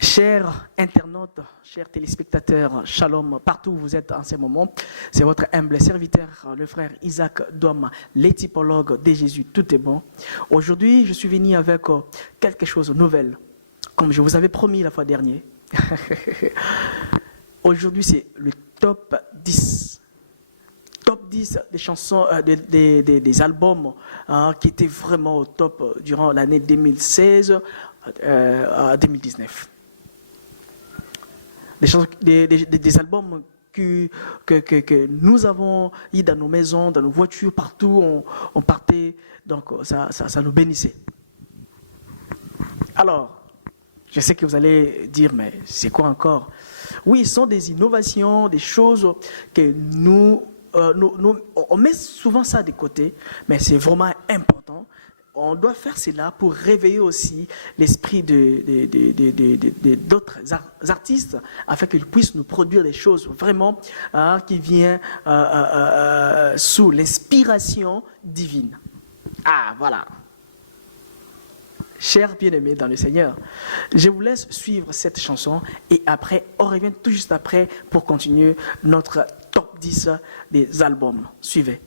Chers internautes, chers téléspectateurs, shalom, partout où vous êtes en ce moment, c'est votre humble serviteur, le frère Isaac Dom, l'étypologue de Jésus, tout est bon. Aujourd'hui, je suis venu avec quelque chose de nouvel, comme je vous avais promis la fois dernière. Aujourd'hui, c'est le top 10. Top 10 des chansons, des albums qui étaient vraiment au top durant l'année 2016 à 2019. Des albums que nous avons eu dans nos maisons, dans nos voitures, partout, on partait, donc ça nous bénissait. Alors, je sais que vous allez dire, mais c'est quoi encore? Oui, ce sont des innovations, des choses que on met souvent ça de côté, mais c'est vraiment important. On doit faire cela pour réveiller aussi l'esprit d'autres artistes afin qu'ils puissent nous produire des choses vraiment qui viennent sous l'inspiration divine. Ah, voilà. Chers bien-aimés dans le Seigneur, je vous laisse suivre cette chanson et après, on revient tout juste après pour continuer notre top 10 des albums. Suivez.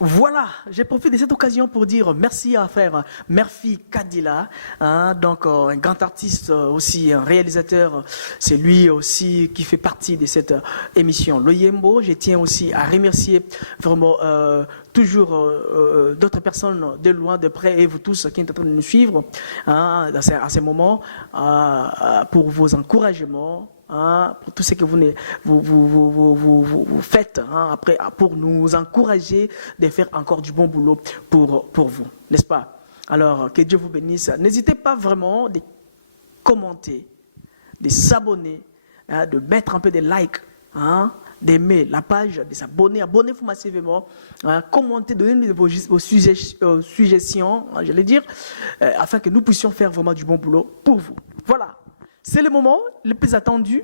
Voilà, j'ai profité de cette occasion pour dire merci à frère Murphy Kadila, donc un grand artiste aussi, un réalisateur, c'est lui aussi qui fait partie de cette émission Loyembo. Je tiens aussi à remercier vraiment toujours d'autres personnes de loin, de près et vous tous qui êtes en train de nous suivre à ces moments pour vos encouragements. Pour tout ce que vous faites après, pour nous encourager de faire encore du bon boulot pour vous, n'est-ce pas? Alors, que Dieu vous bénisse. N'hésitez pas vraiment de commenter, de s'abonner, de mettre un peu de likes, d'aimer la page, de s'abonner, abonnez-vous massivement, commentez, donnez vos suggestions, j'allais dire, afin que nous puissions faire vraiment du bon boulot pour vous. Voilà. C'est le moment le plus attendu,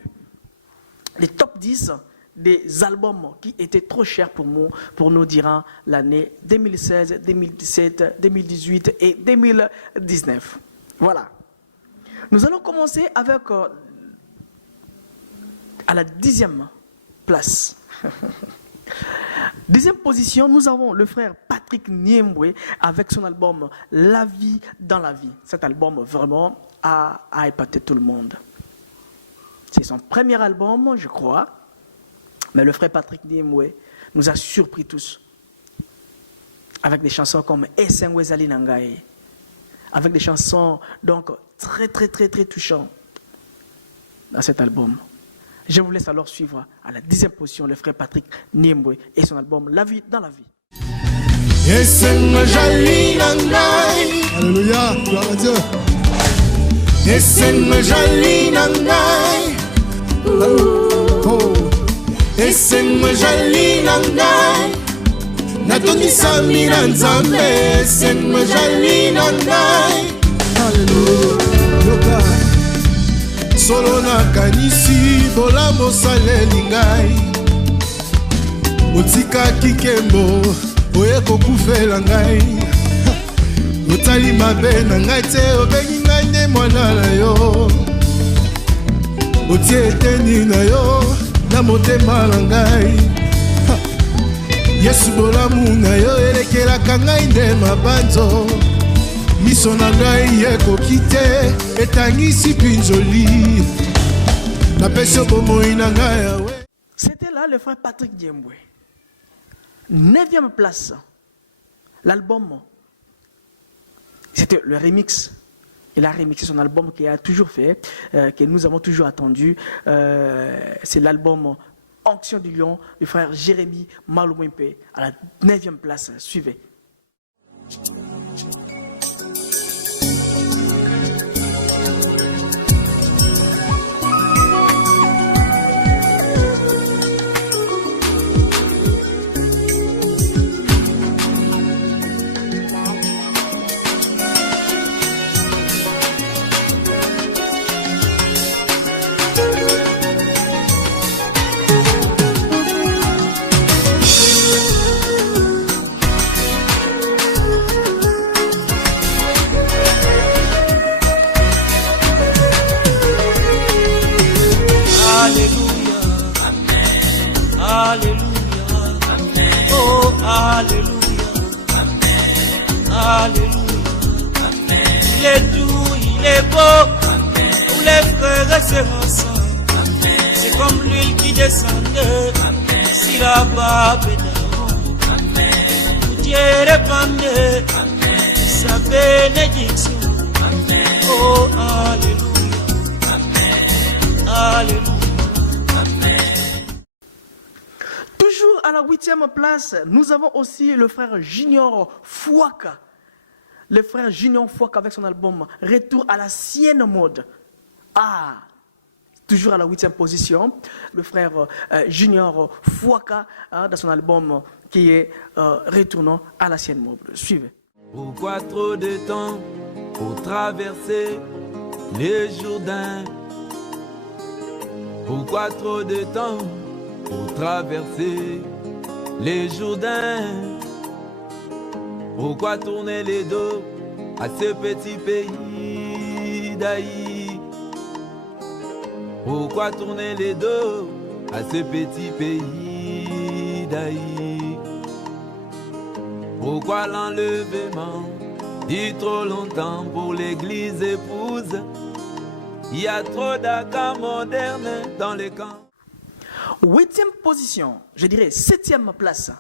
les top 10 des albums qui étaient trop chers pour nous durant l'année 2016, 2017, 2018 et 2019. Voilà. Nous allons commencer avec à la 10e place. 10e position, nous avons le frère Patrick Niembwe avec son album La vie dans la vie. Cet album vraiment a épaté tout le monde. C'est son premier album, je crois, mais le frère Patrick Niembwe nous a surpris tous avec des chansons comme Esengwezali Nangae, avec des chansons donc très touchantes dans cet album. Je vous laisse alors suivre à la 10e position le frère Patrick Niembwe et son album La vie dans la vie. Alléluia, gloire à Dieu. Alléluia. Solo nakanisi bolamo saleli ngai otika kikembo oye kokufela ngai otali mabe na ngai te obengi ngai nde mwana na yo otie eteni na yo na motema na ngai Yesu bolamu na yo elekelaka ngai nde mabanzo miso na ngai ekoki te etangisi mpinzoli napesi bomoi na ngai yawe. C'était là le frère Patrick Niembwe. 9e place. L'album, c'était le remix. Il a remixé son album qu'il a toujours fait, que nous avons toujours attendu. C'est l'album Onction du Lion du frère Jérémy Malumwempe à la 9e place. Suivez. Alléluia. Il est doux, il est beau. Tous les frères et sœurs ensemble. C'est comme l'huile qui descendait. Si là-bas, où Dieu répandait sa bénédiction. Oh, Alléluia. Alléluia. Toujours à la 8e place, nous avons aussi le frère Junior Fouaka. Le frère Junior Fouaka avec son album Retour à la sienne mode. Ah, toujours à la 8e position, le frère Junior Fouaka dans son album qui est Retournons à la sienne mode. Suivez. Pourquoi trop de temps pour traverser les Jourdains? Pourquoi trop de temps pour traverser les Jourdains? Pourquoi tourner les dos à ce petit pays d'Aïe? Pourquoi tourner les dos à ce petit pays d'Aïe? Pourquoi l'enlèvement dit trop longtemps pour l'église épouse? Il y a trop d'accords modernes dans les camps. 8e position, je dirais 7e place.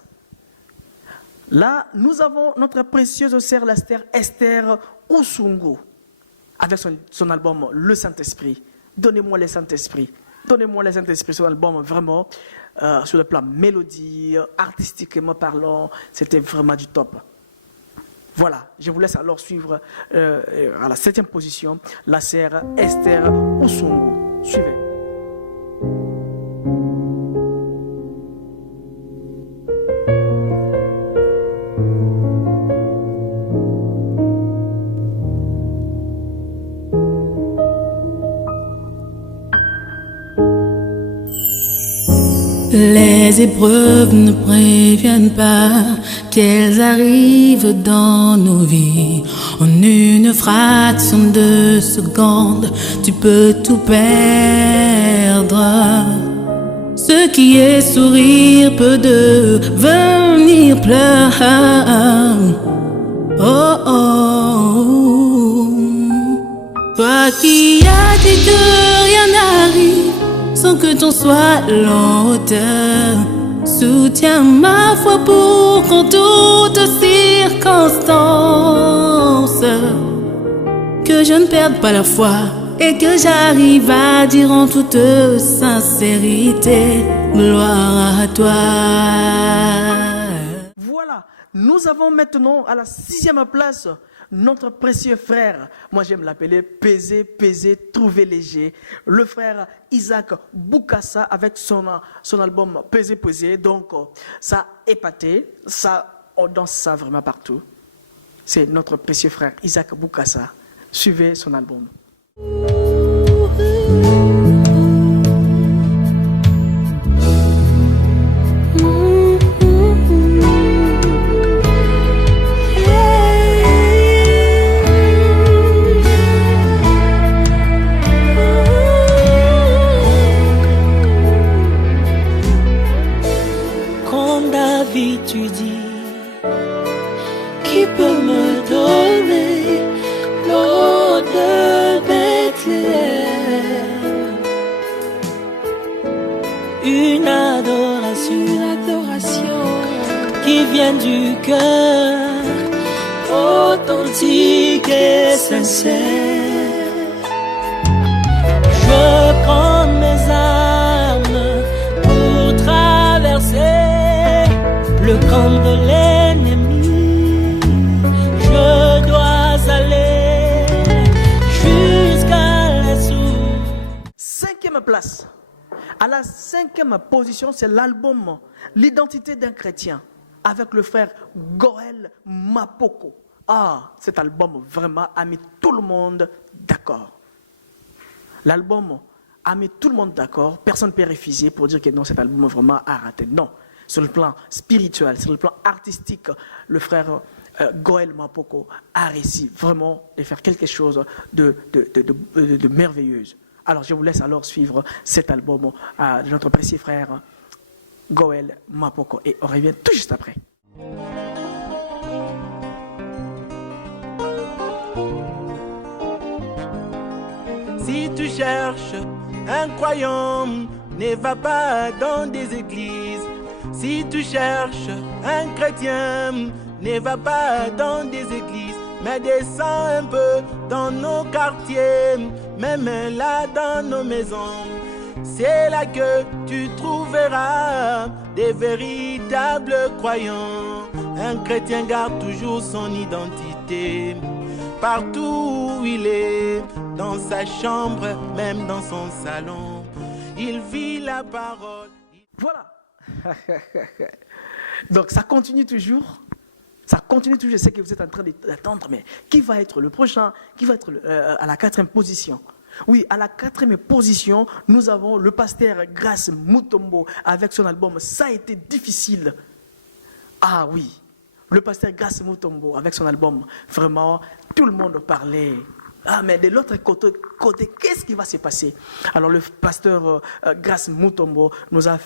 Là, nous avons notre précieuse sœur Esther Osungo avec son album Le Saint-Esprit. Donnez-moi le Saint-Esprit. Donnez-moi le Saint-Esprit, son album vraiment sur le plan mélodie, artistiquement parlant, c'était vraiment du top. Voilà, je vous laisse alors suivre à la 7e position la sœur Esther Osungo. Suivez. Les épreuves ne préviennent pas qu'elles arrivent dans nos vies. En une fraction de seconde, tu peux tout perdre. Ce qui est sourire peut devenir pleurs. Oh oh. Toi qui as dit que rien n'arrive sans que ton soit l'auteur, soutiens ma foi pour qu'en toute circonstance, que je ne perde pas la foi et que j'arrive à dire en toute sincérité, gloire à toi. Voilà, nous avons maintenant à la 6e place notre précieux frère, moi j'aime l'appeler Peser, trouver léger, le frère Isaac Boukassa avec son album Peser. Donc ça a épaté, on danse ça vraiment partout. C'est notre précieux frère Isaac Boukassa. Suivez son album. Tu dis, qui peut me donner l'eau de Bethléem? Une adoration qui vient du cœur, authentique et sincère. Je prends mes armes pour traverser le camp de l'ennemi. Je dois aller jusqu'à la source. 5e place. À la 5e position, c'est l'album L'identité d'un chrétien avec le frère Goël Mapoko. Ah, cet album vraiment a mis tout le monde d'accord. L'album a mis tout le monde d'accord. Personne ne peut refuser pour dire que non, cet album vraiment a raté. Non. Sur le plan spirituel, sur le plan artistique, le frère Goël Mapoko a réussi vraiment de faire quelque chose de merveilleux. Alors je vous laisse alors suivre cet album de notre précieux frère Goël Mapoko et on revient tout juste après. Si tu cherches un croyant, ne va pas dans des églises. Si tu cherches un chrétien, ne va pas dans des églises, mais descends un peu dans nos quartiers, même là dans nos maisons. C'est là que tu trouveras des véritables croyants. Un chrétien garde toujours son identité. Partout où il est, dans sa chambre, même dans son salon, il vit la parole. Voilà. Donc ça continue toujours. Ça continue toujours. Je sais que vous êtes en train d'attendre, mais qui va être le prochain? Qui va être à la 4e position? Oui, à la 4e position, nous avons le pasteur Grace Mutombo avec son album « Ça a été difficile ». Ah oui, le pasteur Grace Mutombo avec son album, vraiment, tout le monde parlait. Ah, mais de l'autre côté, qu'est-ce qui va se passer? Alors le pasteur Grace Mutombo nous a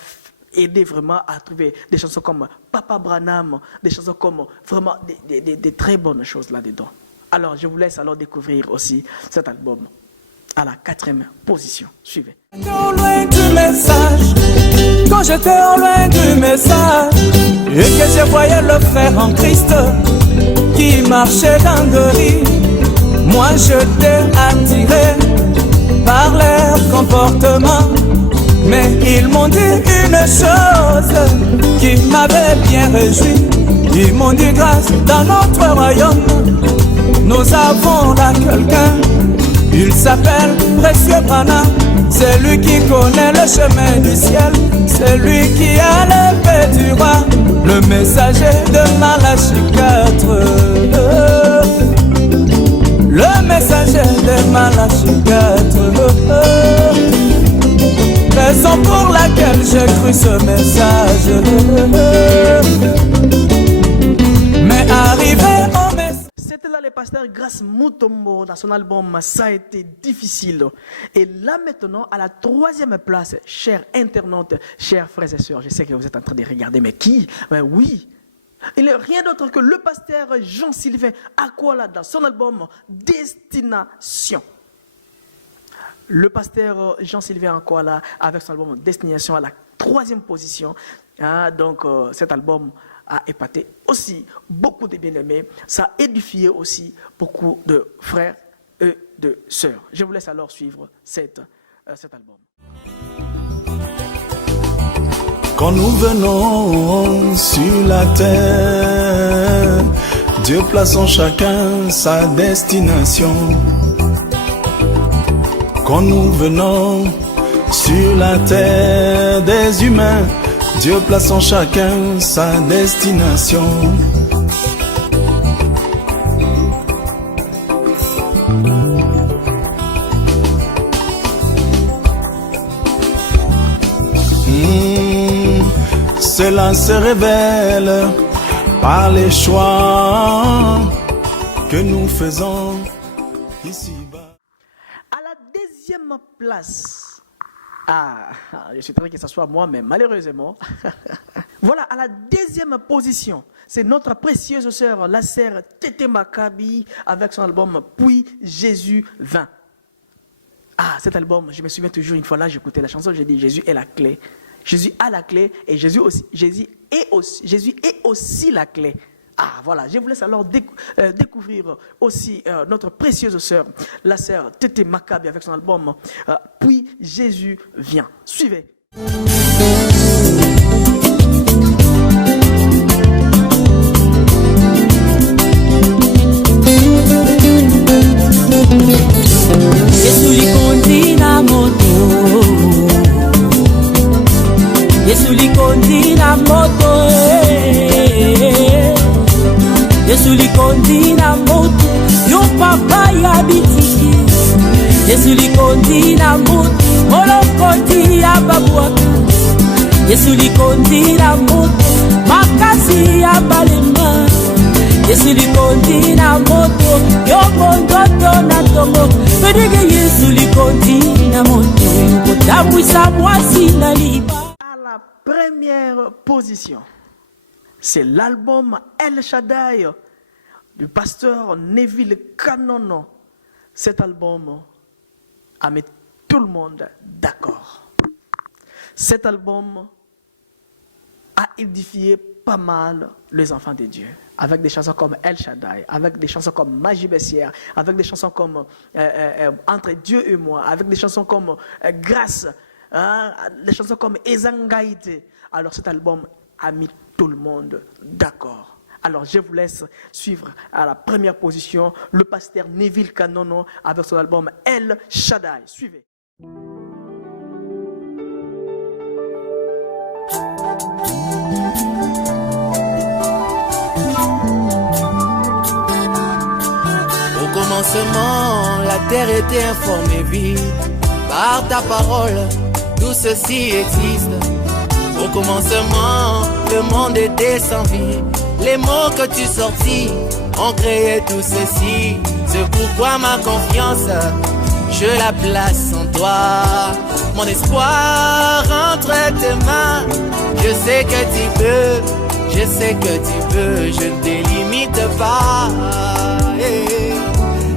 aidé vraiment à trouver des chansons comme Papa Branham, des chansons comme vraiment des très bonnes choses là-dedans. Alors je vous laisse alors découvrir aussi cet album à la 4e position. Suivez. Au loin du message, quand j'étais au loin du message, et que je voyais le frère en Christ qui marchait dans le riz, moi j'étais attiré par leur comportement. Mais ils m'ont dit une chose qui m'avait bien réjoui. Ils m'ont dit grâce dans notre royaume, nous avons là quelqu'un. Il s'appelle Précieux Branham. C'est lui qui connaît le chemin du ciel. C'est lui qui a l'épée du roi, le messager de Malachie 4. Le messager de Malachie 4. Raison pour laquelle j'ai cru ce message. Mais arrivé au message. C'était là le pasteur Grace Mutombo dans son album « Ça a été difficile ». Et là maintenant, à la 3e place, chers internautes, chers frères et sœurs, je sais que vous êtes en train de regarder, mais qui? Ben oui, il n'est rien d'autre que le pasteur Jean-Sylvain Akwala dans son album « Destination ». Le pasteur Jean-Sylvain Akwala avec son album « Destination » à la 3e position. Donc cet album a épaté aussi beaucoup de bien-aimés. Ça a édifié aussi beaucoup de frères et de sœurs. Je vous laisse alors suivre cet album. Quand nous venons sur la terre, Dieu place en chacun sa destination. Quand nous venons sur la terre des humains, Dieu place en chacun sa destination. Cela se révèle par les choix que nous faisons ici-bas. À la 2e place, je souhaiterais que ce soit moi, mais malheureusement, voilà, à la 2e position, c'est notre précieuse sœur, la sœur Tété Maccabi, avec son album « Puis Jésus vint ». Cet album, je me souviens toujours, une fois là, j'écoutais la chanson, j'ai dit « Jésus est la clé ». Jésus a la clé et Jésus est aussi la clé. Voilà, je vous laisse alors découvrir aussi notre précieuse sœur, la sœur Tété Maccabi avec son album « Puis Jésus vient ». Suivez. Yesu likondi na moto, Yesu likondi na moto, Yesu likondi na moto, yo papa ya bitiki. Yesu likondi na moto, molokondi ya babwaka. Yesu likondi na moto, makasi ya balema. Yesu likondi na moto, yo mondoto na tongo. Pedege Yesu likondi na moto, kotambwisa mwasi na liba. À la première position, c'est l'album El Shaddai du pasteur Neville Kanono. Cet album à mettre tout le monde d'accord. Cet album a édifié pas mal les enfants de Dieu, avec des chansons comme El Shaddai, avec des chansons comme Magie Bessière, avec des chansons comme Entre Dieu et moi, avec des chansons comme Grâce, des chansons comme Ezangaïte. Alors cet album a mis tout le monde d'accord. Alors je vous laisse suivre à la première position le pasteur Neville Kanono avec son album El Shaddai. Suivez. Au commencement, la terre était informée vide. Par ta parole, tout ceci existe. Au commencement, le monde était sans vie. Les mots que tu sortis ont créé tout ceci. C'est pourquoi ma confiance, je la place en toi. Mon espoir entre tes mains. Je sais que tu peux, je sais que tu peux. Je ne te limite pas. Hey.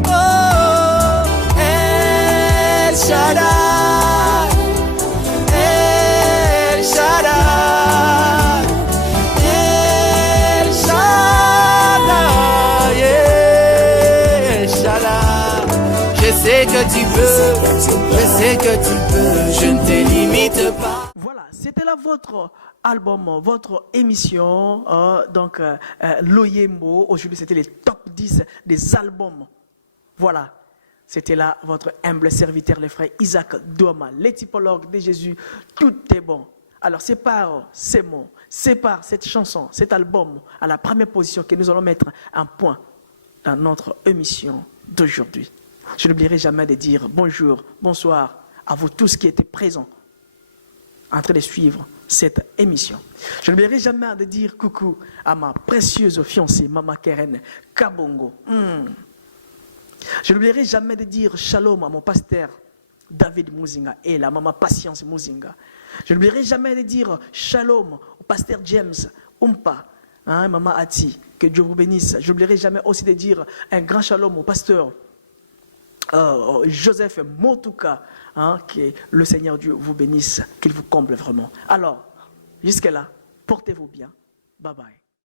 Oh, El Shaddai, El Shaddai, El Shaddai, El Shaddai. Je sais que tu peux, je sais que tu peux. Je ne te limite pas. Voilà, c'était là votre album, votre émission, Loyembo. Aujourd'hui, c'était les top 10 des albums. Voilà, c'était là votre humble serviteur, le frère Isaac Douama, les typologues de Jésus. Tout est bon. Alors, c'est par ces mots, c'est par cette chanson, cet album, à la première position que nous allons mettre un point dans notre émission d'aujourd'hui. Je n'oublierai jamais de dire bonjour, bonsoir à vous tous qui étaient présents en train de suivre cette émission. Je n'oublierai jamais de dire coucou à ma précieuse fiancée, Mama Keren Kabongo. Je n'oublierai jamais de dire shalom à mon pasteur David Muzinga et la Maman Patience Muzinga. Je n'oublierai jamais de dire shalom au pasteur James Umpa, Maman Ati, que Dieu vous bénisse. Je n'oublierai jamais aussi de dire un grand shalom au pasteur Joseph Motuka, que le Seigneur Dieu vous bénisse, qu'il vous comble vraiment. Alors, jusque-là, portez-vous bien. Bye bye.